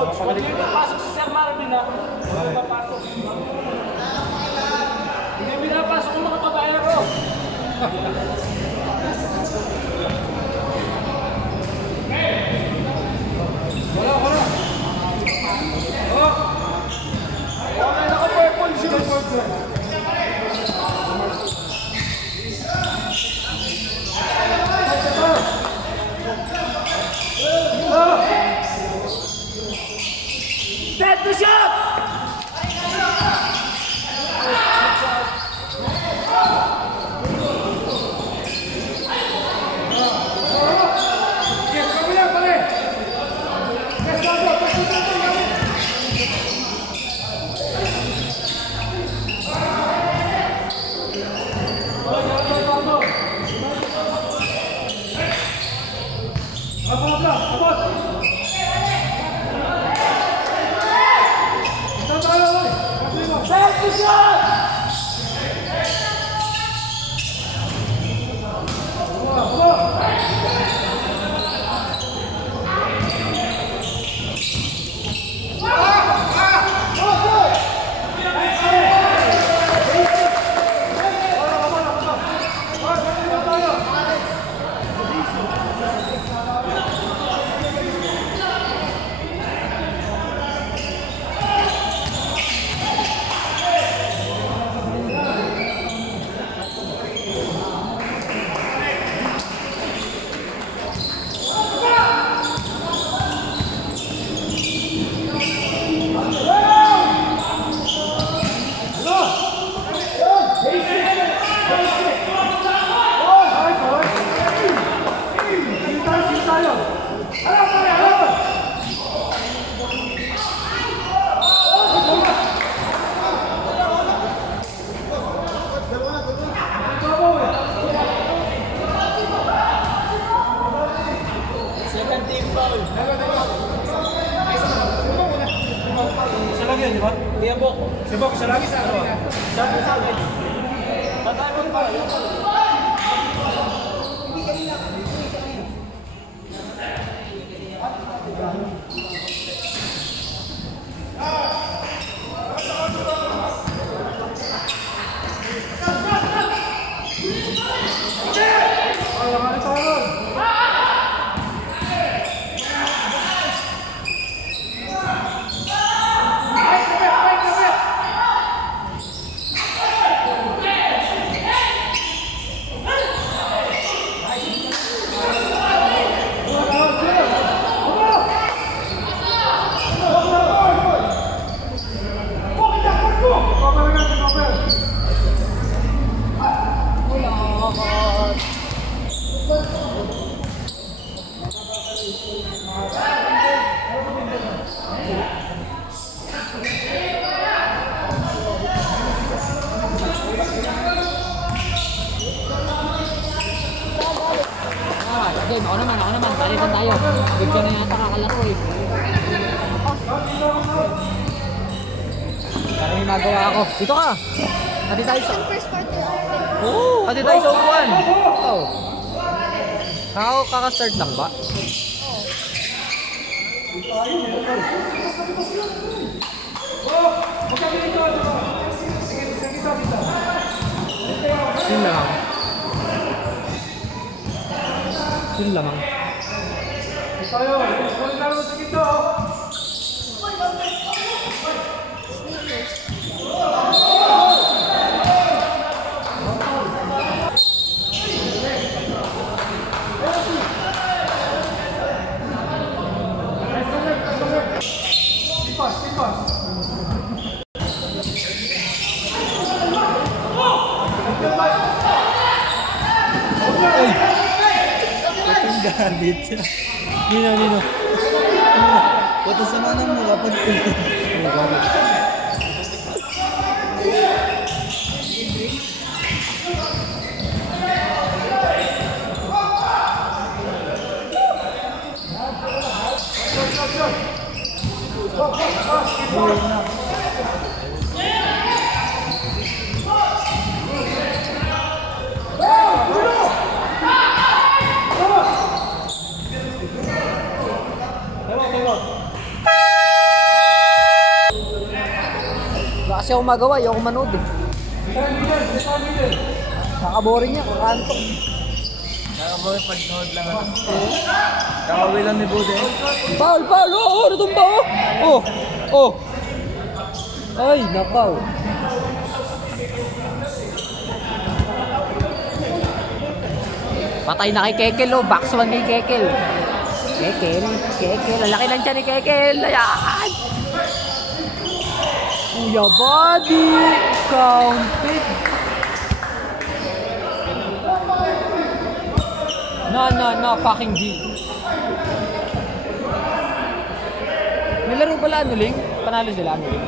coach. Huwag niyo ipapasok si Sir Marvin ha. Huwag niyo ipapasok. Hindi pinapasok ang mga babae ko. Wala. Oh! Okay na ko purple shoes. Set the shot! Sibok, isa lagi sa ano? Sa Tatapon pa. Game, ako naman, balikan tayo. Bigyan na yata kakalaro eh. Parang may magawa ako. Dito ka! Hati tayo sa... Oo! Hati tayo sa upuan! Oo. Kaka-start lang ba? Yun lang. Yun lang. Tayo, kung naroon sa kito. Galit. Nino. Puto sa mana mo kapag kasi ako magawa, ayoko manood eh. Nakaka-boring niya, kakantok. Nakakabawi pag nood lang ako. Kakawi lang ni Bude. Foul! Oh, natumba oh! Oh! Ay, nakaw. Patay na kay Kekel oh, box 1 kay Kekel. Kekel, ang laki lang siya ni Kekel. Ayan! Kuya Buddy! Counted! No, fucking D. May laro pala ano, Ling? Panalo sila ano, Ling?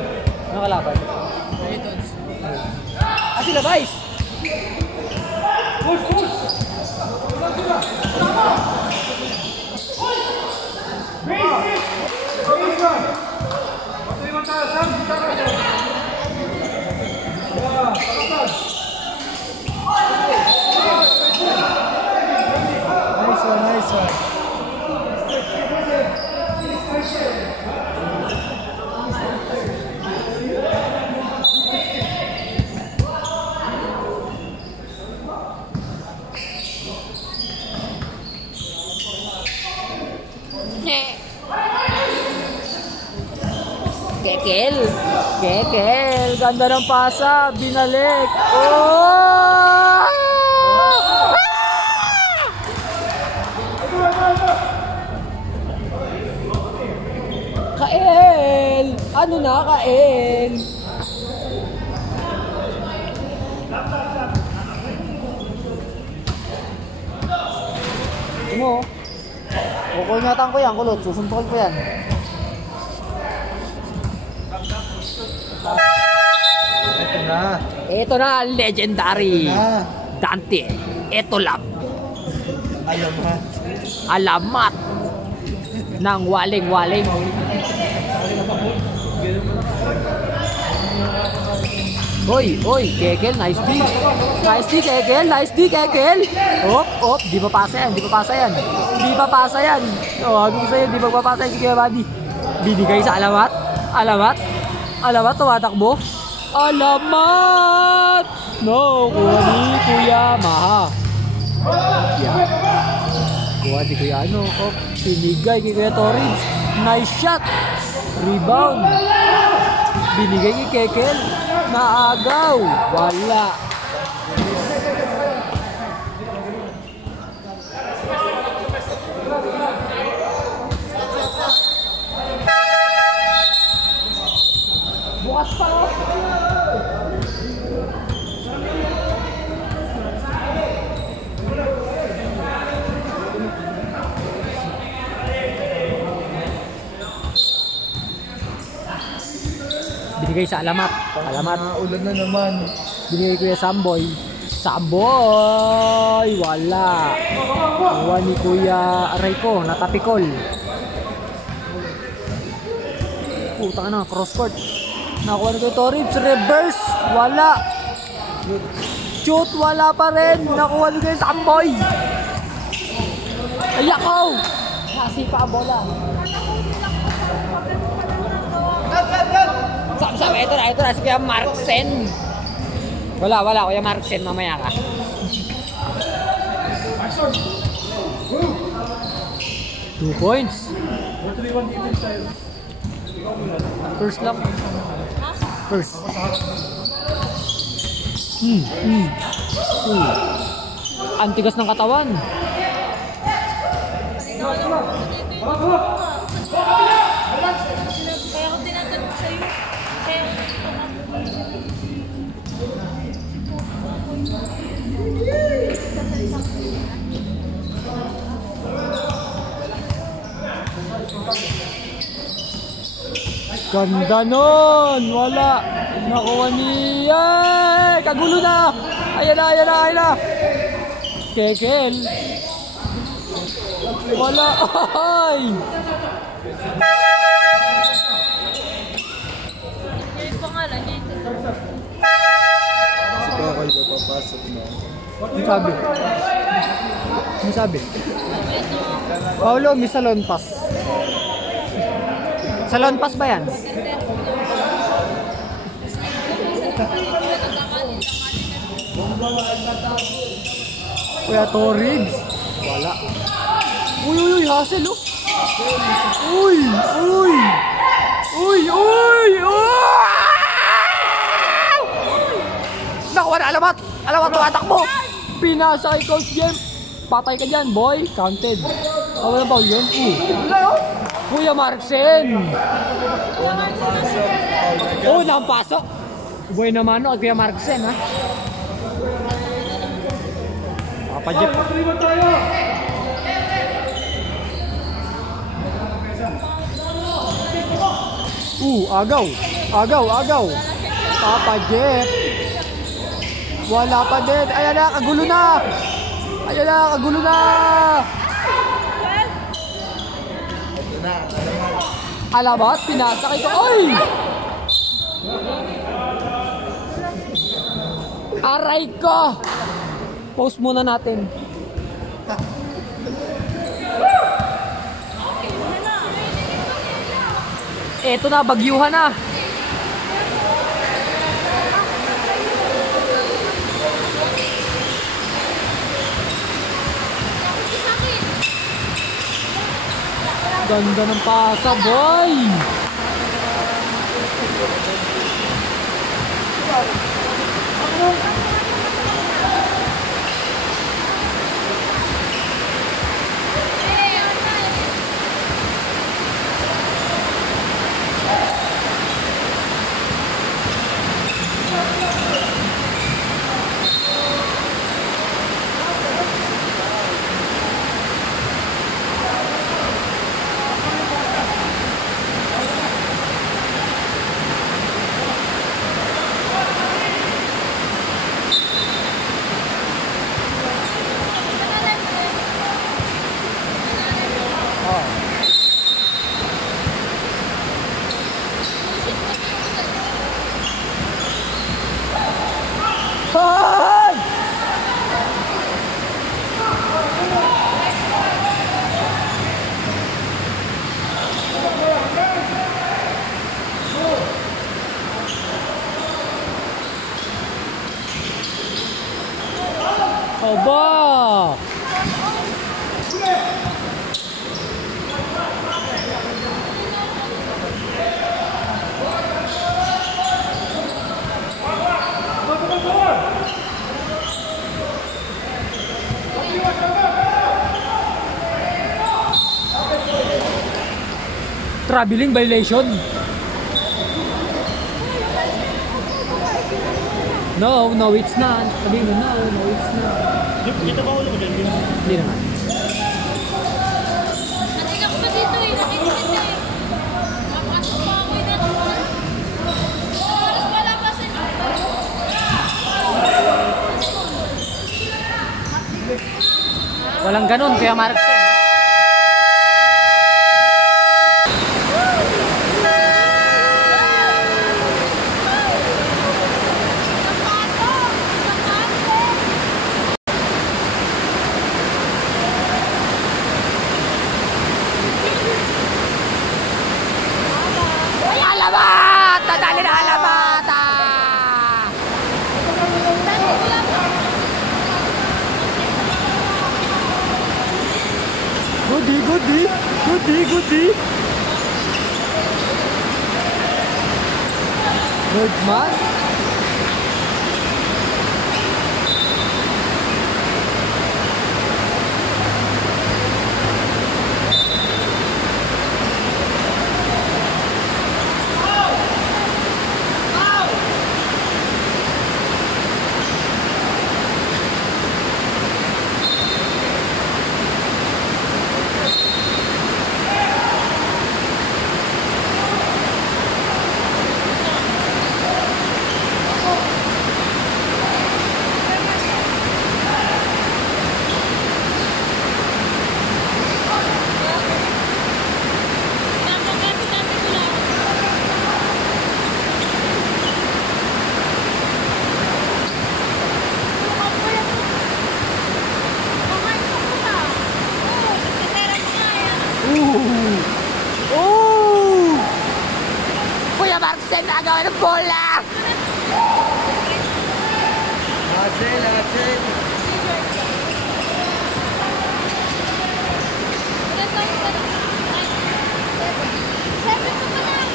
Ano kalaban? Sila Vice! Nice one. Kekel, ganda ng pasa, binalik. Oh! Kael! Ano na, Kael? Ito mo, kukunyatan ko yan, kulot. Susuntukin ko yan. Ito na, legendary. Dante, ito lang. Alamat ng waling-waling. Hoy, Kekel, nice D. Nice D, Kekel. Op, di pa pasa yan. Oh, sabi ko sa'yo, di pa papasa yan si Kuya Buddy. Binigay sa alamat, tumatakbo. Alamat! No, kuha ni Kuya Maha. Kuha ni Kuya pinigay kay Kuya Torrens. Nice shot. Rebound. Binigay kay Kekel. Naagaw. Wala. Bukas pa oh. Binigay sa alamat. Ulan na naman. Binigay ko yung Samboy. Wala. Kuha ni Kuya Aray ko. Natapikol. Putang na. Cross court. Nakuha ni Kuya Torrens. Reverse. Wala. Shoot. Wala pa rin. Nakuha ni Kuya Samboy. Ayakaw. Nasipa ang bola. Ito na si Kuya Marksen. Wala Kuya Marksen, mamaya ka. Two points. First lang. First. Antigas ng katawan. Kaya ako tinatanong sa'yo. Ganda nun! Wala! Nakuha niya! Kagulo na! Ayan na! Kekel! Wala! Ay! Yung pangalan niya ito. Si Kakay ba papasok na? Ano sabi? Paulo, may salon pass. Salon pass ba yan? Kuya Torrigs. Wala. Uy, uy, uy, hustle, oh. Uy, uy. Uy, uy, uy. Nakuha na, alamat. Alamat, tumatakbo. Pinasa kay Coach Jem. Patay ka dyan, boy. Counted. Walang foul yun. Kuya Marksen. Unang pasok. Boy naman no, Kuya Marksen, ha. Papa Jeff. Agaw. Agaw, agaw. Papa Jeff. Wala pa din. Ayan na, kagulo na. Ayan na, kagulo na. Alamat, pinasa kay ko. Oy! Aray ko! Post muna natin. Eto na, bagyuhan na. Ganda ng pasa, boy! Hoy! Aba! Traveling violation. No, no, it's not. Sabihin mo, no, no, it's not. Kita ba ulit ba din? Hindi naman. Natigak pa dito eh. Nakikita eh. Mapasok pa ako eh. Oras pala kasi. Walang ganun, Kuya Marksen. Alamat! Tadali na alamat! Goody, goody! Goody, goody! Good man! Kuya Marksen, nagawa ng bola! Asel. Ilan tayo pa na? 7 pa lang.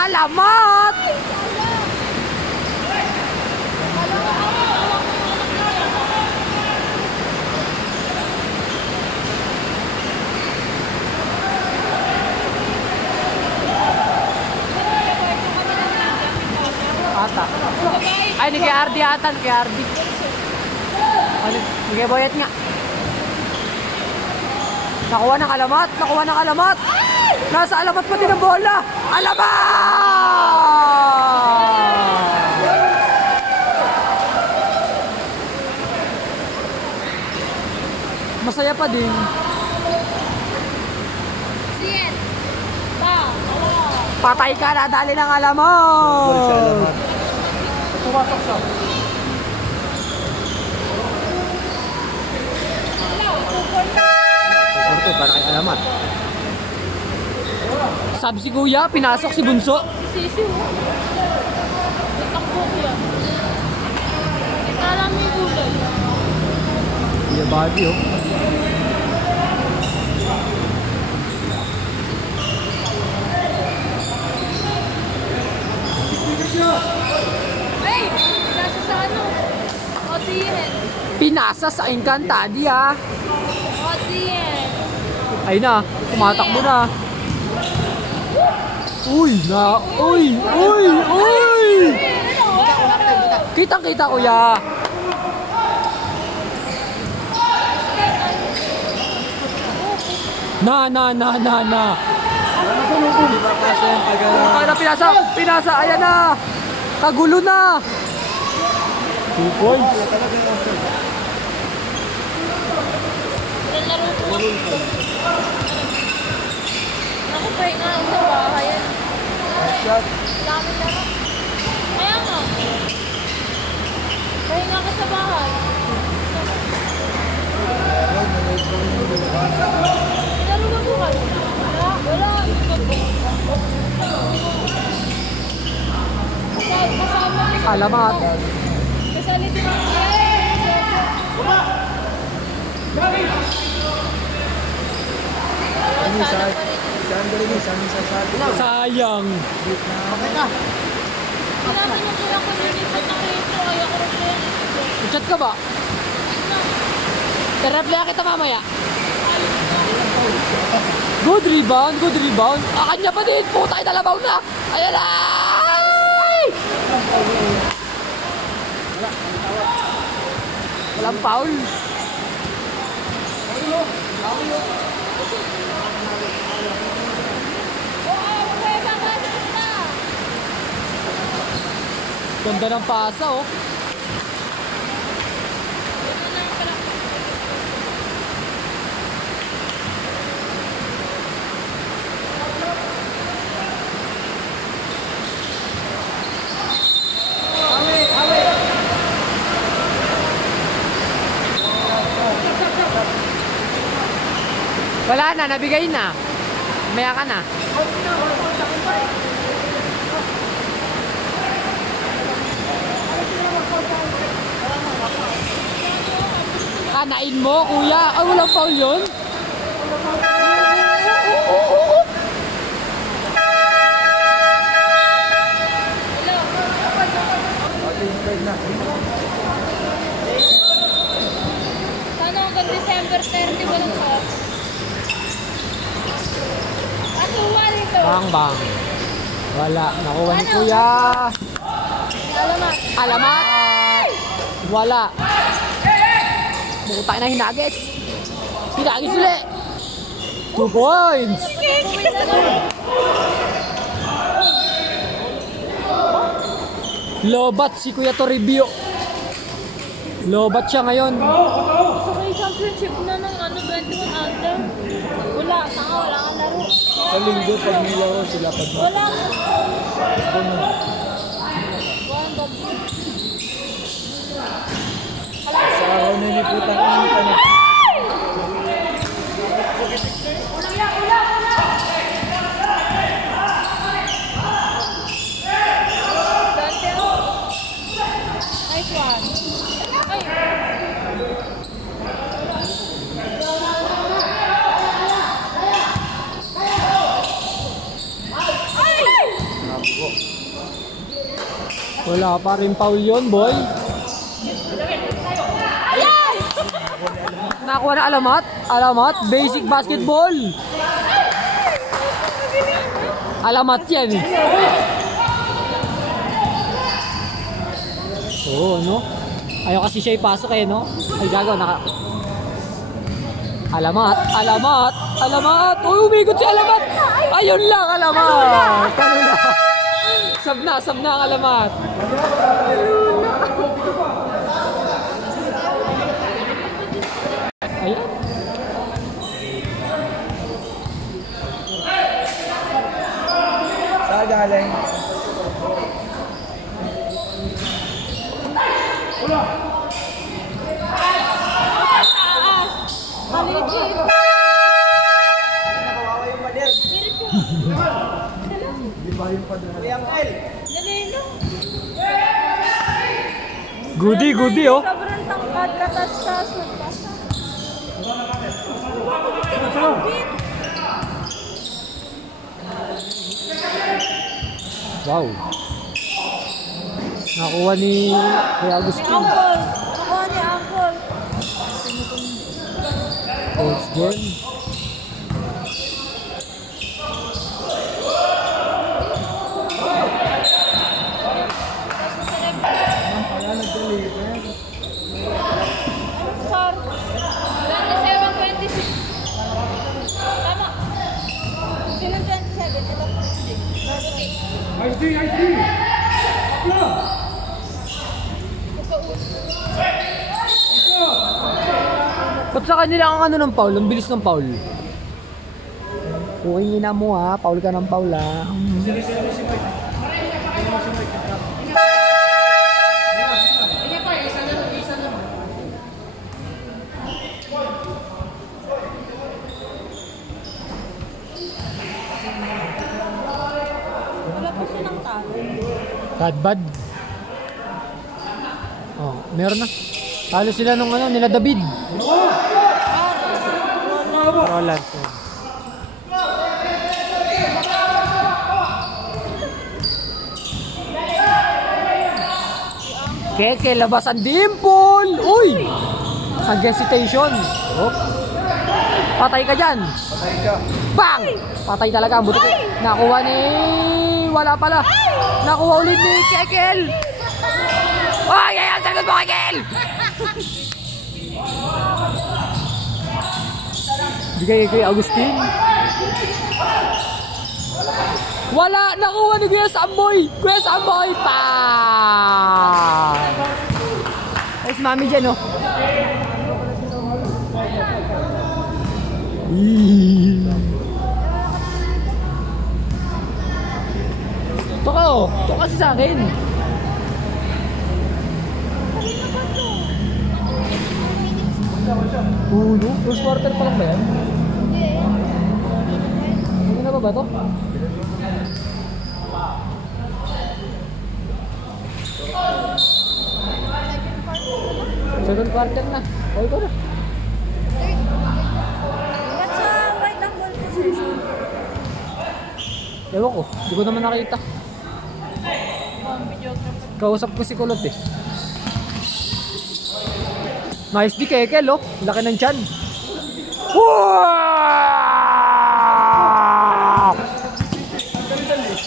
Alamat! Ata. Ay, ni kay Ardi ata, ni kay Ardi. Ano, ni kay Boyet nga. Nakuha ng alamat, nakuha ng alamat. Nasa alamat pa din ang bola. Alamat! Masaya pa din. Siyan. Pa. Patay ka na, dali ng alamat. Pumasok siya. Porto, para kay alamat. Sabi si Kuya, pinasok si Bunso. Sisi mo. Natakbo ko yan. Ikala mo yung gulay. Kuya Bobby, oh. Hey! Nasa sa ano? OTN. Pinasa sa Encantadi, ah. OTN. Ayun na, tumatakbo na. Uy! Kitang-kita, Kuya. Na. Di ba kasi yung pag Ano, pinasa, ayan na. Kagulo na. 2 points. Ilan laro ko? Ako pa nga sa bahay yan. shot? Dami laro. Kaya nga. Pahinga ka sa bahay. Laro ba bukas? Wala. Kasama rin. Alamat. Kasali din ako. Sana pa rin. Saan galing yun? Saan yung sasabi? Sayang. Pinapinutula ko nilipat ng retro. Ayoko rin rin. Chat ka ba? I-reply kita mamaya. Good rebound. Kanya pa din. Puta, italabaw na. Ayan na. Walang foul. Ganda ng pasa, oh. Wala na, nabigay na. Maya ka na. Kanain mo, kuya. Ay, walang foul yun. Sana hanggang December 30 walang off. Atuwa rito. Bang. Wala. Nakuha ni kuya. Alamat. Alamat. Wala. Bukutay na hinagis. Hinagis ulit. 2 points. Lobat si Kuya Toribio. Lobat siya ngayon. Gusto ko yung championship na ng 21 under. Wala kang laro. Sa linggo, pag may laro sila pag Wala. sa araw na iniputan ang internet. yan. Ay! Wala pa rin foul yun, boy. Ayan! Nakuha na alamat. Alamat. Basic basketball. Alamat yan eh. Oo, no? Ayaw kasi siya ipasok eh, no? Ay, gago, Alamat, alamat, alamat! Uy, umigot si alamat! Ayun lang, alamat! Sab na ang alamat! Ayan. Saan galing? Maligit! Nakawawa yung pader. Di ba yung pader? Kuyang L. Nalilo. Goody, oh. Sobrang tangkad, katas-tas. Wow. Nakuha ni Kuya Agustin. Uncle. Nakuha ni Uncle. Coach Jen. Score. 27-26. Tama. 7-27. Ito. Nice D, nice D. Ba't sa kanila ang ano ng foul? Ang bilis ng foul. Kuhingin na mo ha. Foul ka ng foul ha. Wala pa silang talo. Kadbad. Oh, meron na. Talo sila nung ano, nila David. Roland. Keke, labas ang dimple! Uy! Hesitation. Oh. Patay ka dyan. Patay ka. Bang! Patay talaga ang buto. Nakuha ni... Wala pala. Nakuha ulit ni Kekel. Ay, ay, ay, sagot mo, Kekel! Bigay kay Agustin. Wala! Nakuha ni Kuya Samboy! Kuya Samboy! Pa! Ay, si Mami dyan, oh. Toko! Toko kasi sa akin. No? First quarter pa lang ba yan? Hindi na ba to? Second quarter na. All ko na. Ba't sa white ang ball position? Ewan ko. Hindi ko naman nakita. Kausap ko si Kulot eh. Nice di Kekel, oh. Laki ng tiyan. Wow!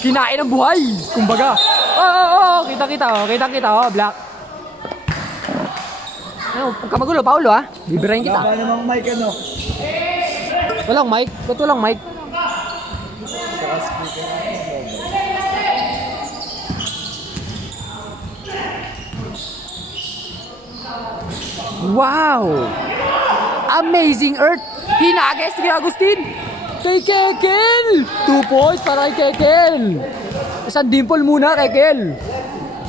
Kinain ng buhay. Kumbaga. Oh, kita-kita, oh. Kita-kita, oh. Black. Ano, huwag ka magulo, Paulo, ha? Bibirahin kita. Baba namang mic, ano? Walang mic. Ba't walang mic? Saka speaker. Wow! Amazing Earth! Hinagis kay Agustin! Kay Kekel! 2 points para kay Kekel! Isang dimple muna, Kekel!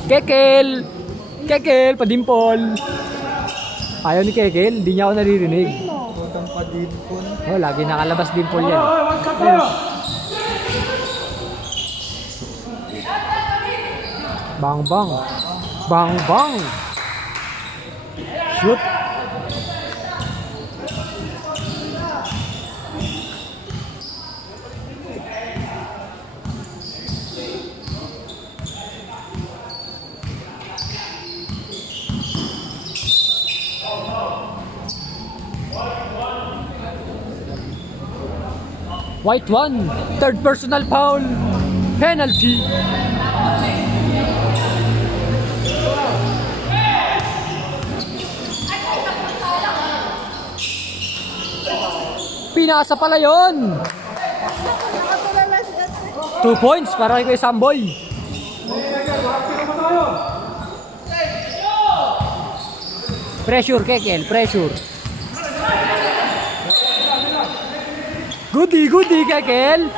Kekel! Kekel, pa-dimple! Ayaw ni Kekel, hindi niya ako naririnig. Putang pa-dimple. Oh, lagi nakalabas dimple yan. Bang bang! Bang bang! Shoot. White one, third personal foul, penalty. Pinasa pala yun. 2 points para kay Samboy. Pressure, Kekel, pressure. Goody, Kekel.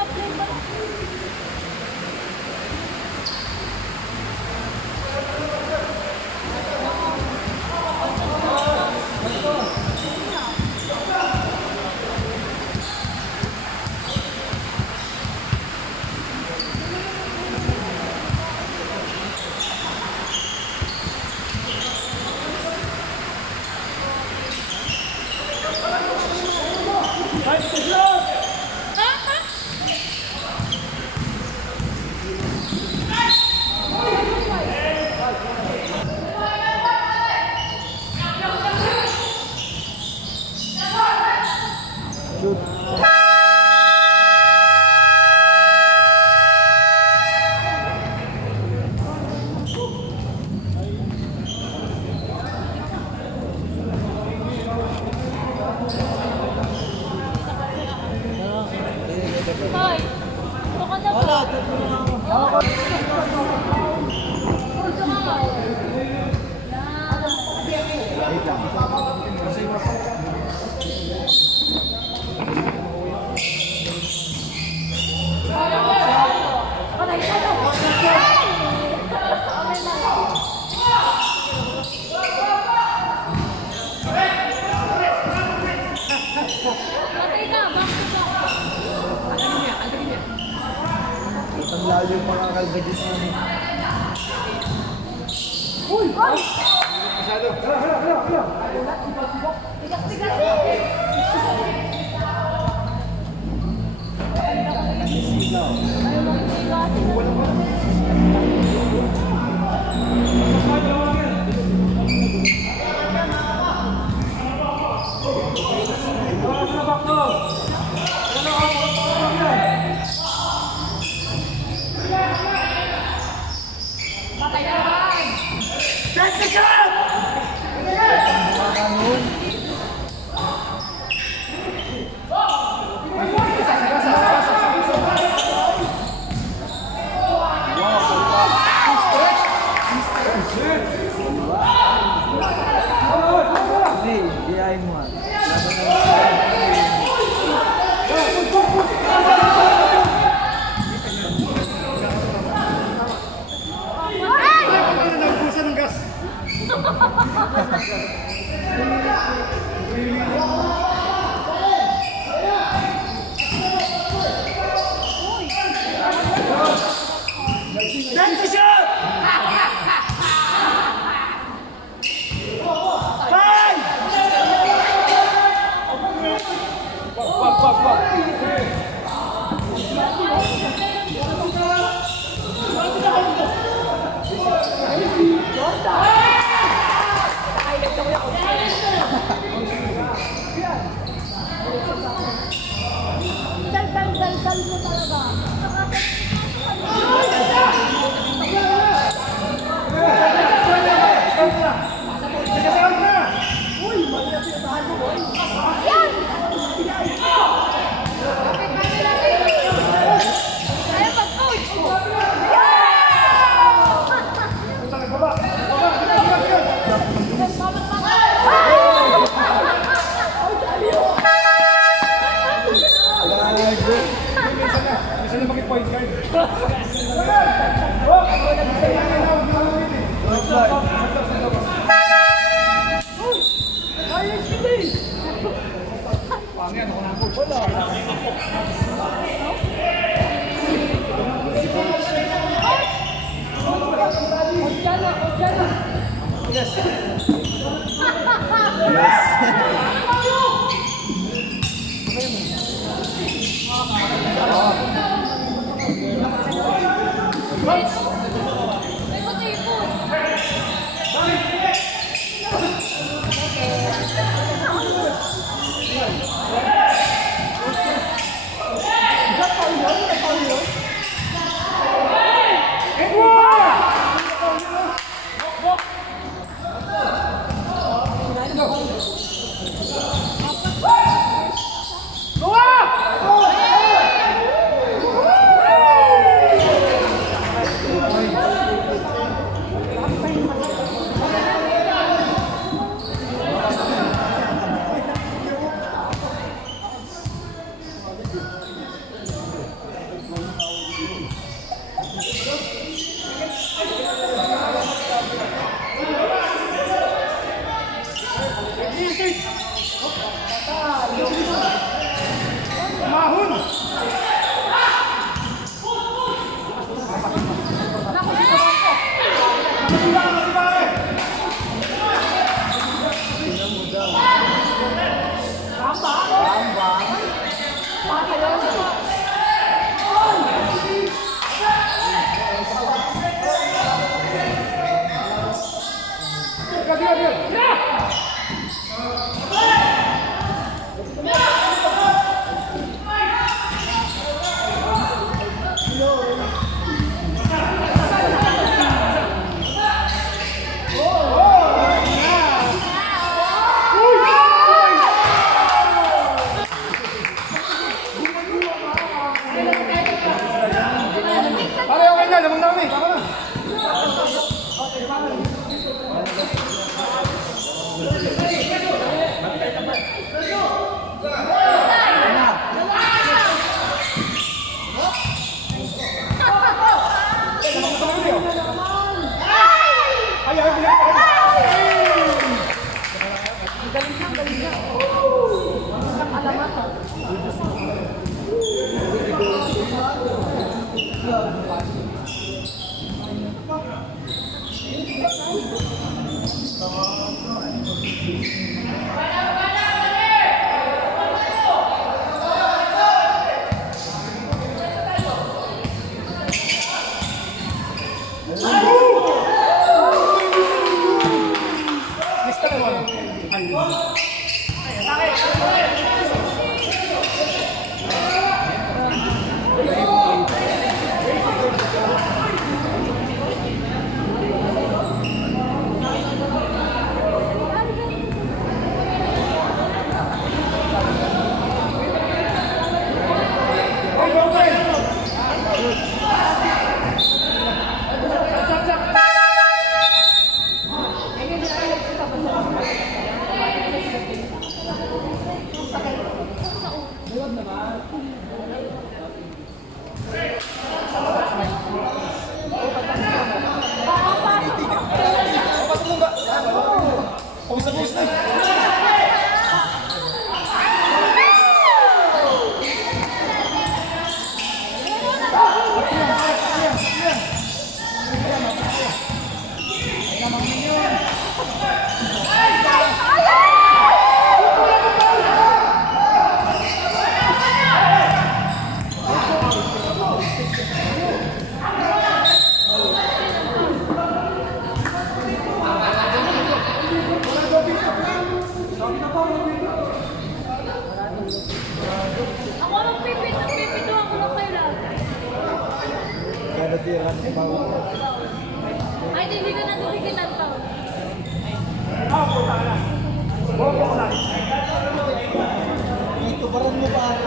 Hoy, ito ka na ba? Patay na, back to back. Ang layo mga kalbagis mo. Uy! Ay! Masyado. Hala. Tigas-tigas Ay, hindi ka natuligitan pa. Dito, barang mo pa ako.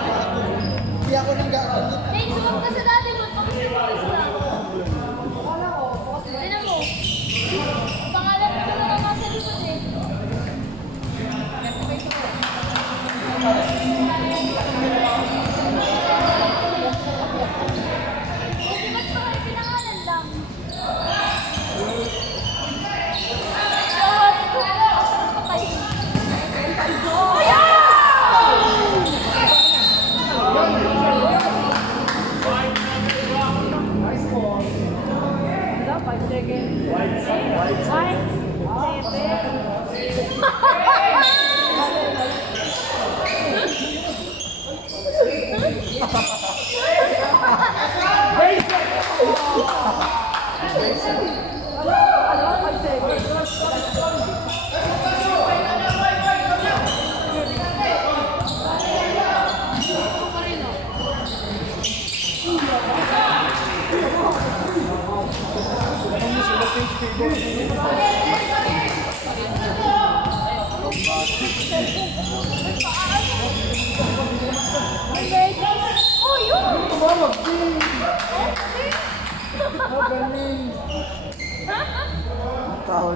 Hindi ako nang gagawin. Eh, sumap ka sa dati mo. Pakisimulis lang. Tinan mo. Pangalan ko na lang nasa likod eh. Buti ba't pa kayo pinangalan lang?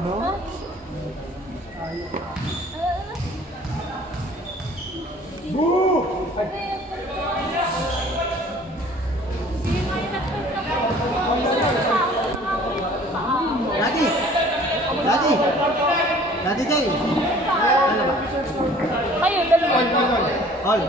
no? Daddy! Daddy! Daddy Jay! Ano ba? Kayo, dalawa. All.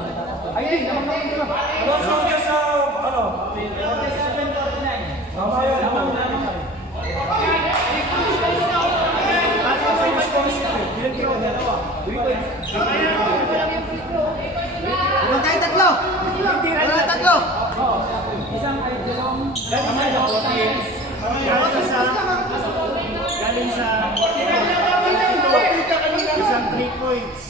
Ilan tayo tatlo? Ilan tatlo? Galing sa isang 3 points.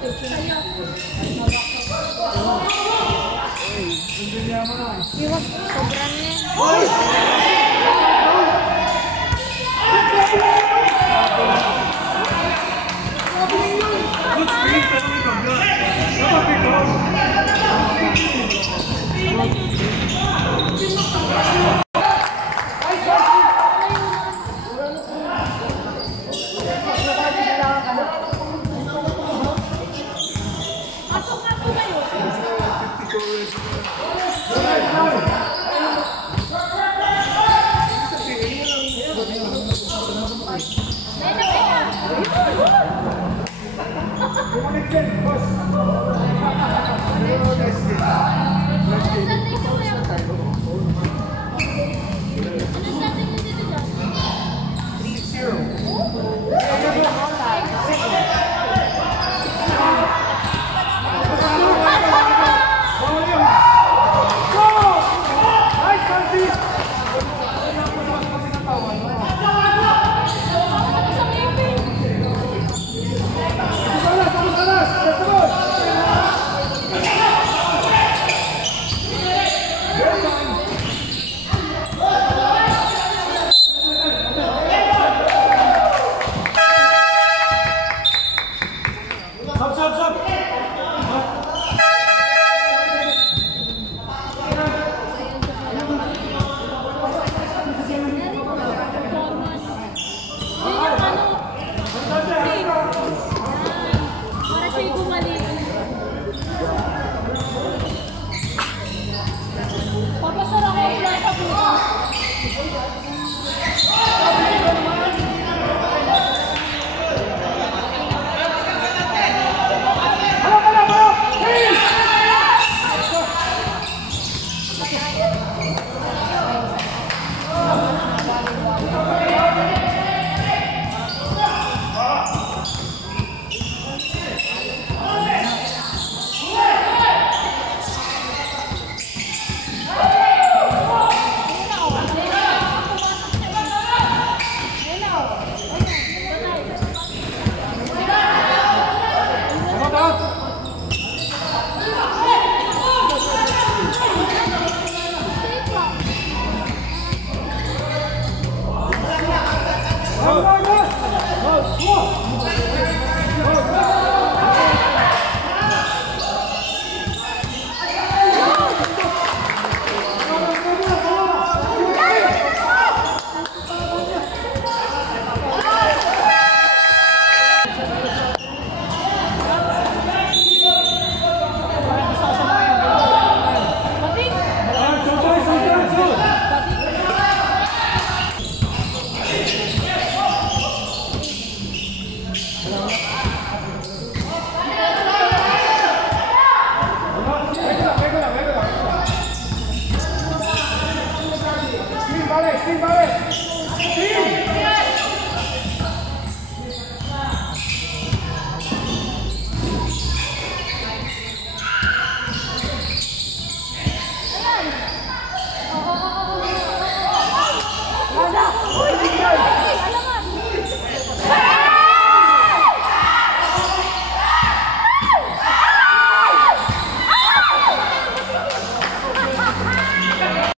Okay na yan. Iwag, sobra na yan.